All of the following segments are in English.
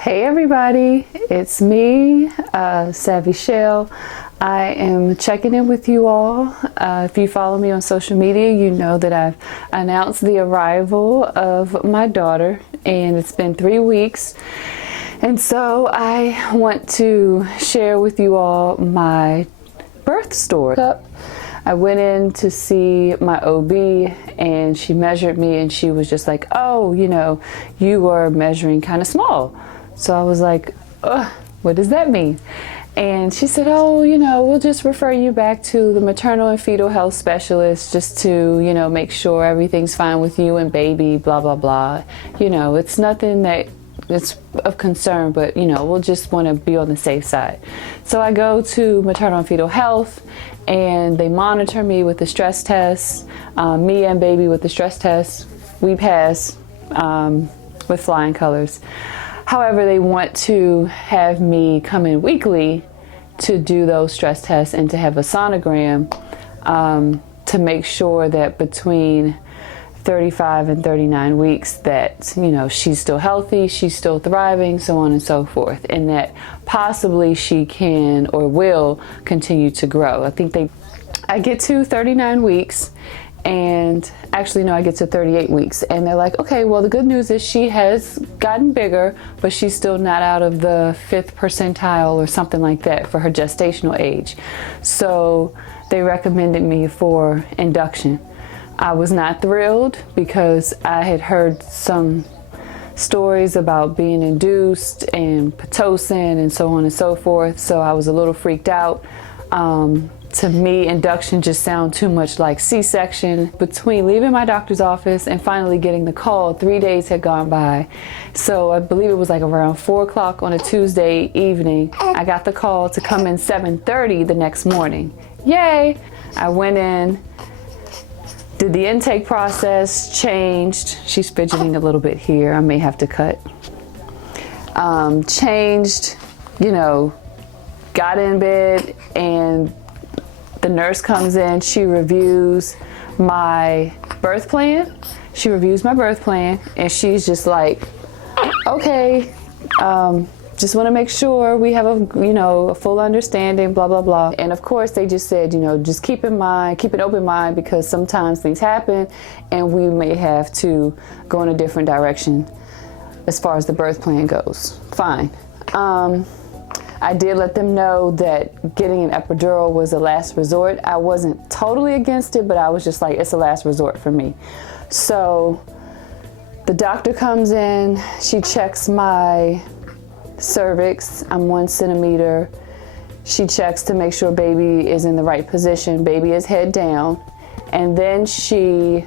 Hey everybody, it's me, Savvy Shell. I am checking in with you all. If you follow me on social media, you know that I've announced the arrival of my daughter, and it's been 3 weeks. And so I want to share with you all my birth story. I went in to see my OB and she measured me and she was just like, oh, you are measuring kind of small. So I was like, what does that mean? And she said, oh, we'll just refer you back to the maternal and fetal health specialist just to, make sure everything's fine with you and baby, blah, blah, blah. It's nothing that it's of concern, but we'll just want to be on the safe side. So I go to maternal and fetal health and they monitor me with the stress test, me and baby with the stress test. We pass with flying colors. However, they want to have me come in weekly to do those stress tests and to have a sonogram to make sure that between 35 and 39 weeks that, she's still healthy, she's still thriving, so on and so forth, and that possibly she can or will continue to grow. I get to 39 weeks. And actually, no, I get to 38 weeks and they're like, okay, well, the good news is she has gotten bigger, but she's still not out of the 5th percentile or something like that for her gestational age. So they recommended me for induction. I was not thrilled because I had heard some stories about being induced and Pitocin and so on and so forth. So I was a little freaked out. To me, induction just sounded too much like C-section. Between leaving my doctor's office and finally getting the call, 3 days had gone by. So I believe it was like around 4 o'clock on a Tuesday evening. I got the call to come in 7:30 the next morning. Yay! I went in, did the intake process, changed. She's fidgeting a little bit here. I may have to cut. Changed, got in bed, and the nurse comes in, she reviews my birth plan. She reviews my birth plan and she's just like, okay, just want to make sure we have a full understanding, blah, blah, blah. And of course they just said, just keep an open mind because sometimes things happen and we may have to go in a different direction as far as the birth plan goes. Fine. I did let them know that getting an epidural was a last resort. I wasn't totally against it, but I was just like, it's a last resort for me. So the doctor comes in, she checks my cervix. I'm 1 centimeter. She checks to make sure baby is in the right position. Baby is head down. And then she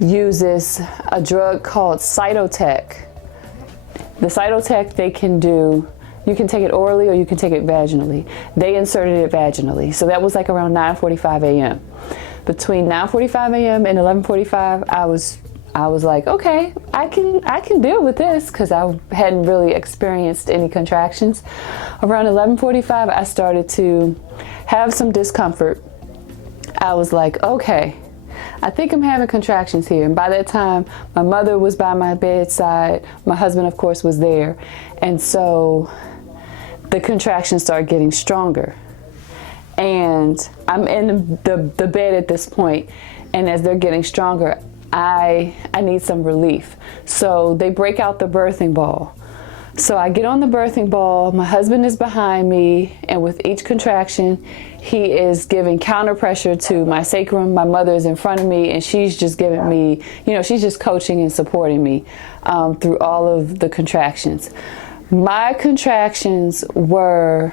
uses a drug called Cytotec. The Cytotec you can take it orally or you can take it vaginally. They inserted it vaginally. So that was like around 9:45 a.m. Between 9:45 a.m. and 11:45, I was like, okay, I can deal with this because I hadn't really experienced any contractions. Around 11:45, I started to have some discomfort. I was like, okay, I think I'm having contractions here. And by that time, my mother was by my bedside. My husband, of course, was there. And so the contractions start getting stronger. And I'm in the bed at this point, and as they're getting stronger, I need some relief. So they break out the birthing ball. So I get on the birthing ball, my husband is behind me, and with each contraction, he is giving counter pressure to my sacrum. My mother is in front of me, and she's just giving me, she's just coaching and supporting me through all of the contractions. My contractions were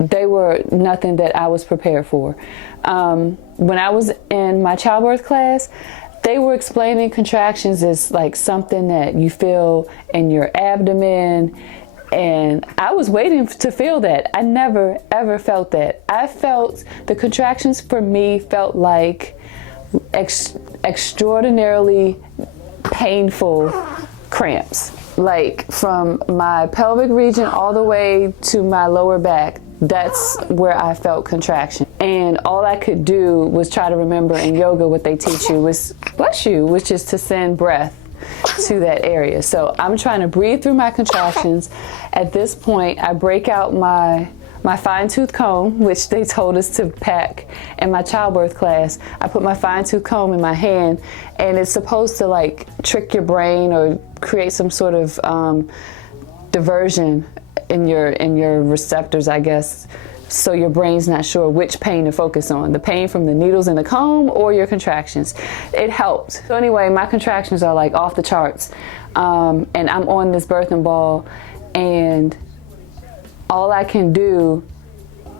nothing that I was prepared for. When I was in my childbirth class, they were explaining contractions as like something that you feel in your abdomen, and I was waiting to feel that. I never ever felt that. I felt the contractions for me felt like extraordinarily painful cramps. Like from my pelvic region all the way to my lower back, that's where I felt contraction. And all I could do was try to remember in yoga what they teach you was, bless you, which is to send breath. to that area. So I'm trying to breathe through my contractions. At this point, I break out my fine-tooth comb, which they told us to pack in my childbirth class. I put my fine-tooth comb in my hand, and it's supposed to like trick your brain or create some sort of diversion in your receptors, I guess, so your brain's not sure which pain to focus on, the pain from the needles in the comb or your contractions. It helped. So anyway, my contractions are like off the charts, and I'm on this birthing ball, and all I can do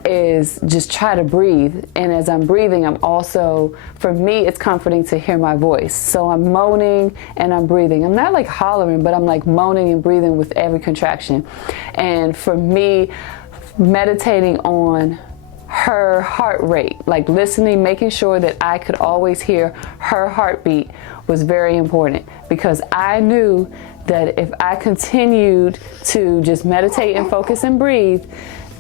is just try to breathe. And as I'm breathing, I'm also, for me, it's comforting to hear my voice. So I'm moaning and I'm breathing. I'm not like hollering, but I'm like moaning and breathing with every contraction. And for me, meditating on her heart rate, like listening, making sure that I could always hear her heartbeat was very important, because I knew that if I continued to just meditate and focus and breathe,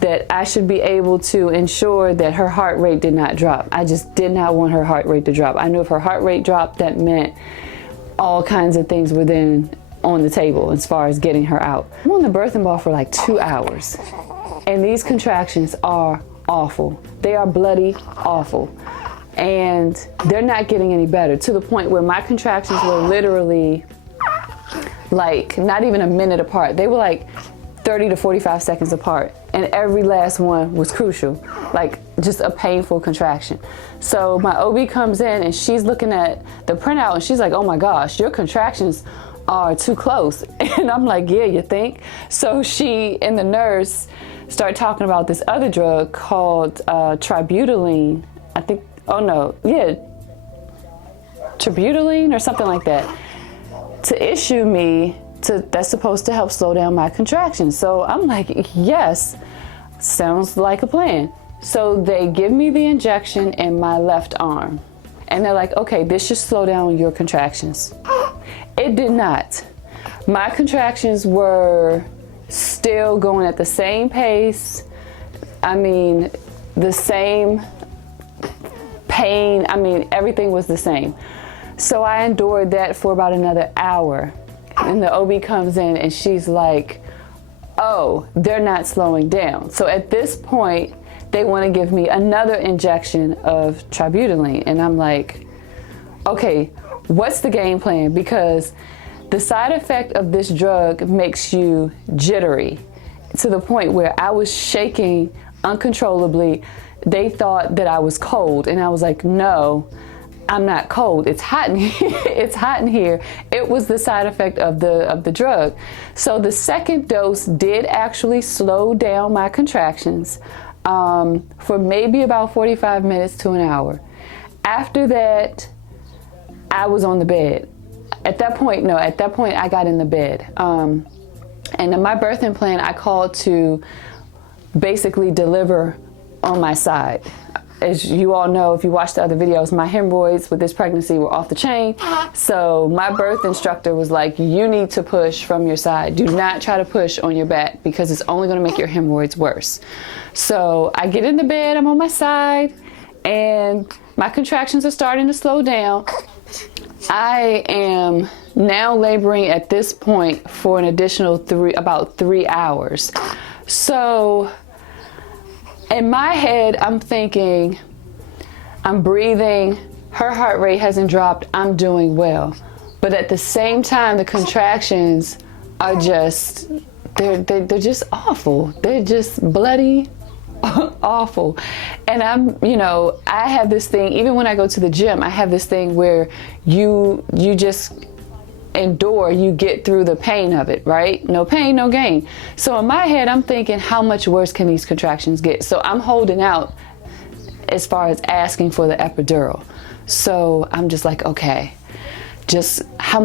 that I should be able to ensure that her heart rate did not drop. I just did not want her heart rate to drop. I knew if her heart rate dropped, that meant all kinds of things were then on the table as far as getting her out. I'm on the birthing ball for like 2 hours, and these contractions are awful. They are bloody awful. And they're not getting any better, to the point where my contractions were literally like not even a minute apart. They were like 30 to 45 seconds apart, and every last one was crucial, like just a painful contraction. So my OB comes in and she's looking at the printout and she's like, oh my gosh, your contractions are too close. And I'm like, yeah, you think? So she and the nurse start talking about this other drug called Tributaline. I think, oh no, yeah, Tributaline or something like that, to issue me that's supposed to help slow down my contractions. So I'm like, yes, sounds like a plan. So they give me the injection in my left arm, and they're like, okay, this should slow down your contractions. It did not. My contractions were still going at the same pace. I mean, the same pain. I mean, everything was the same. So I endured that for about another hour. And the OB comes in and she's like, oh, they're not slowing down. So at this point, they want to give me another injection of Tributaline. And I'm like, okay, what's the game plan? Because the side effect of this drug makes you jittery, to the point where I was shaking uncontrollably. They thought that I was cold, and I was like, no, I'm not cold. It's hot in here. It's hot in here. It was the side effect of the drug. So the second dose did actually slow down my contractions for maybe about 45 minutes to an hour. After that, I was on the bed. At that point I got in the bed. And in my birthing plan, I called to basically deliver on my side. As you all know, if you watch the other videos, my hemorrhoids with this pregnancy were off the chain. So my birth instructor was like, you need to push from your side. Do not try to push on your back, because it's only going to make your hemorrhoids worse. So I get in the bed, I'm on my side, and my contractions are starting to slow down. I am now laboring at this point for an additional about 3 hours. So in my head, I'm thinking, I'm breathing, her heart rate hasn't dropped, I'm doing well. But at the same time, the contractions are just, they're just awful. They're just bloody awful. And I have this thing, even when I go to the gym, I have this thing where you just endure, you get through the pain of it, right? No pain, no gain. So in my head, I'm thinking, how much worse can these contractions get? So I'm holding out as far as asking for the epidural. So I'm just like, okay, just how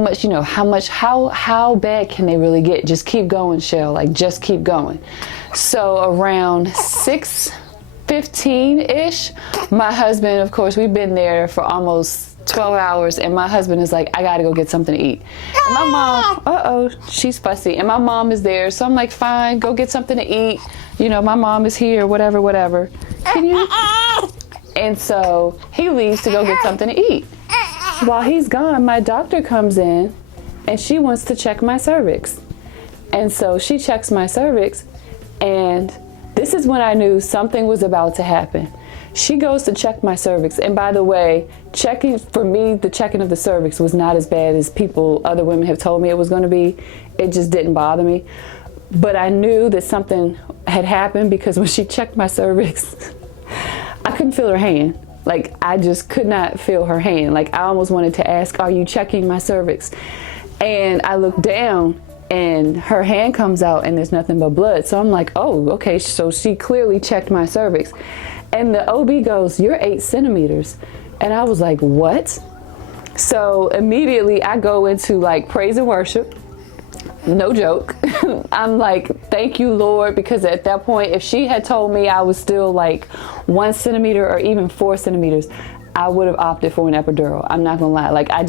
bad can they really get? Just keep going, Shell, like just keep going. So around 6:15-ish, my husband, of course, we've been there for almost 12 hours, and my husband is like, I gotta go get something to eat. And my mom, she's fussy, and my mom is there, so I'm like, fine, go get something to eat. My mom is here, whatever. Can you? And so he leaves to go get something to eat. While he's gone, my doctor comes in and she wants to check my cervix. And so she checks my cervix, and this is when I knew something was about to happen. She goes to check my cervix, and by the way, checking, for me, the checking of the cervix was not as bad as other women have told me it was going to be. It just didn't bother me. But I knew that something had happened, because when she checked my cervix, I couldn't feel her hand. Like, I just could not feel her hand. Like, I almost wanted to ask, are you checking my cervix? And I looked down, and her hand comes out, and there's nothing but blood. So I'm like, oh, okay, so she clearly checked my cervix. And the OB goes, you're 8 centimeters. And I was like, what? So immediately I go into like praise and worship. No joke. I'm like, thank you, Lord, because at that point, if she had told me I was still like 1 centimeter or even 4 centimeters, I would have opted for an epidural. I'm not gonna lie. Like, I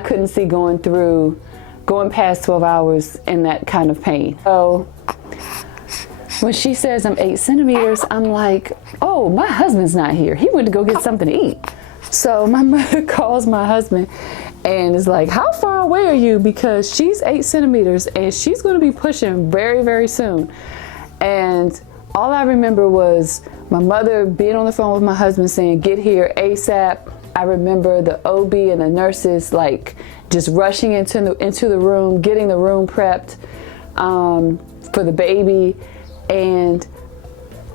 couldn't see going past 12 hours in that kind of pain. So when she says I'm 8 centimeters, I'm like, oh, my husband's not here. He went to go get something to eat. So my mother calls my husband and is like, how far away are you? Because she's 8 centimeters and she's going to be pushing very, very soon. And all I remember was my mother being on the phone with my husband saying, get here ASAP. I remember the OB and the nurses like just rushing into the room, getting the room prepped for the baby. And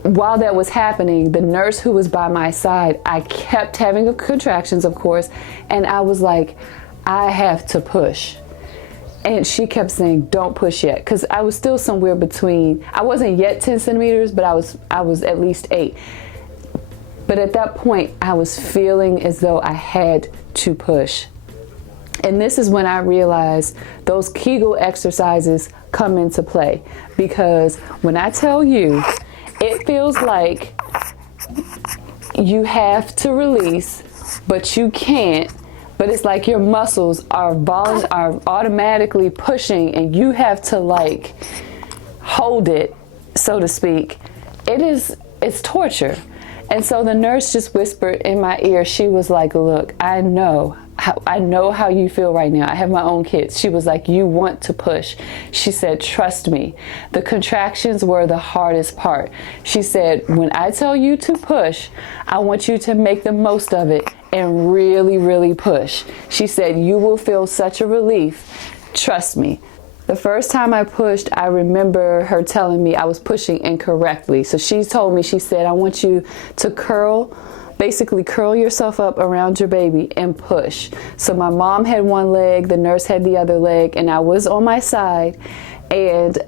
while that was happening, the nurse who was by my side, I kept having contractions, of course, and I was like, I have to push. And she kept saying, don't push yet, because I was still somewhere between, I wasn't yet 10 centimeters, but I was at least 8. But at that point, I was feeling as though I had to push. And this is when I realized those Kegel exercises come into play, because when I tell you, it feels like you have to release, but you can't. But it's like your muscles are automatically pushing, and you have to like hold it, so to speak. It's torture. And so the nurse just whispered in my ear. She was like, look, I know how you feel right now. I have my own kids. She was like, you want to push. She said, trust me. The contractions were the hardest part. She said, when I tell you to push, I want you to make the most of it and really, really push. She said, you will feel such a relief. Trust me. The first time I pushed, I remember her telling me I was pushing incorrectly. So she told me, she said, I want you to basically curl yourself up around your baby and push. So my mom had one leg, the nurse had the other leg, and I was on my side. And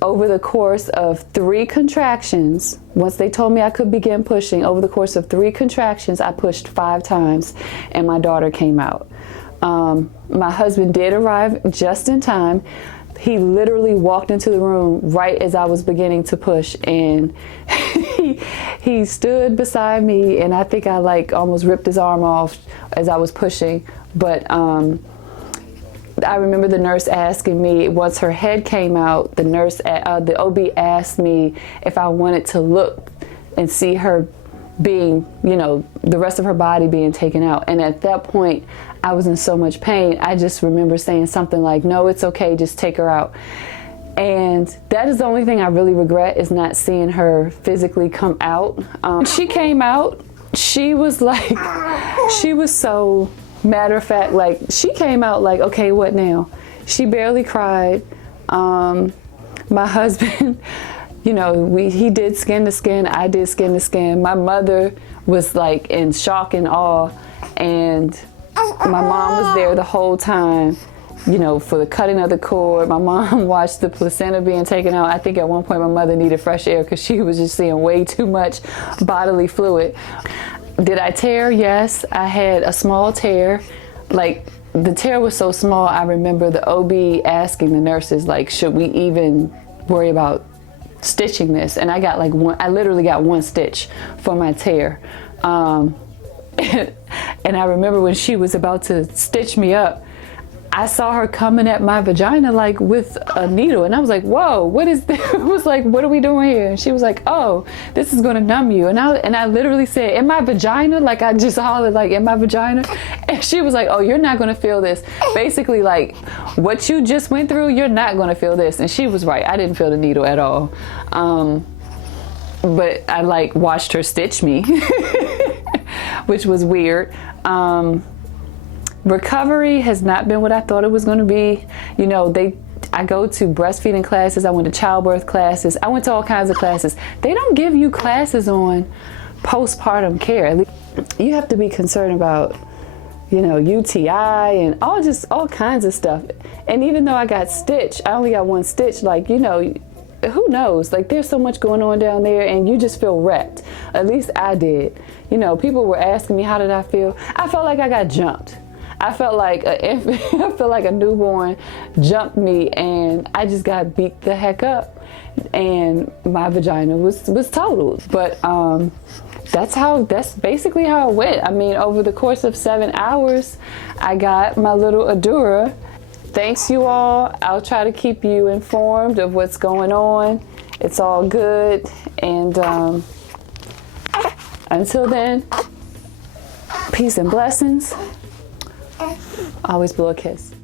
over the course of 3 contractions, once they told me I could begin pushing, over the course of 3 contractions, I pushed 5 times and my daughter came out. My husband did arrive just in time. He literally walked into the room right as I was beginning to push, and he stood beside me, and I think I like almost ripped his arm off as I was pushing. But I remember the nurse asking me, once her head came out, the OB asked me if I wanted to look and see her being, the rest of her body being taken out. And at that point, I was in so much pain. I just remember saying something like, no, it's okay, just take her out. And that is the only thing I really regret, is not seeing her physically come out. When she came out, she was like, she was so matter of fact, like she came out like, okay, what now? She barely cried. My husband, he did skin to skin, I did skin to skin. My mother was like in shock and awe, and my mom was there the whole time, for the cutting of the cord. My mom watched the placenta being taken out. I think at one point my mother needed fresh air because she was just seeing way too much bodily fluid. Did I tear? Yes, I had a small tear. Like, the tear was so small, I remember the OB asking the nurses, like, should we even worry about stitching this? And I got like I literally got 1 stitch for my tear. And I remember when she was about to stitch me up, I saw her coming at my vagina like with a needle, and I was like, whoa, what is this? I was like, what are we doing here? And she was like, oh, this is gonna numb you. And I literally said, in my vagina? Like, I just hollered like, in my vagina? And she was like, oh, you're not gonna feel this. Basically, like, what you just went through, you're not gonna feel this. And she was right, I didn't feel the needle at all. But I like watched her stitch me, which was weird. Recovery has not been what I thought it was going to be. You know, I go to breastfeeding classes. I went to childbirth classes. I went to all kinds of classes. They don't give you classes on postpartum care. You have to be concerned about, you know, UTI and all kinds of stuff. And even though I got stitched, I only got one stitch, like, you know, who knows? Like, there's so much going on down there, and you just feel wrecked. At least I did. You know, people were asking me, how did I feel? I felt like I got jumped. I felt like I felt like a newborn jumped me, and I just got beat the heck up, and my vagina was totaled. But that's basically how it went. I mean, over the course of 7 hours, I got my little Adura. Thanks, you all. I'll try to keep you informed of what's going on. It's all good, and until then, peace and blessings. Always blow a kiss.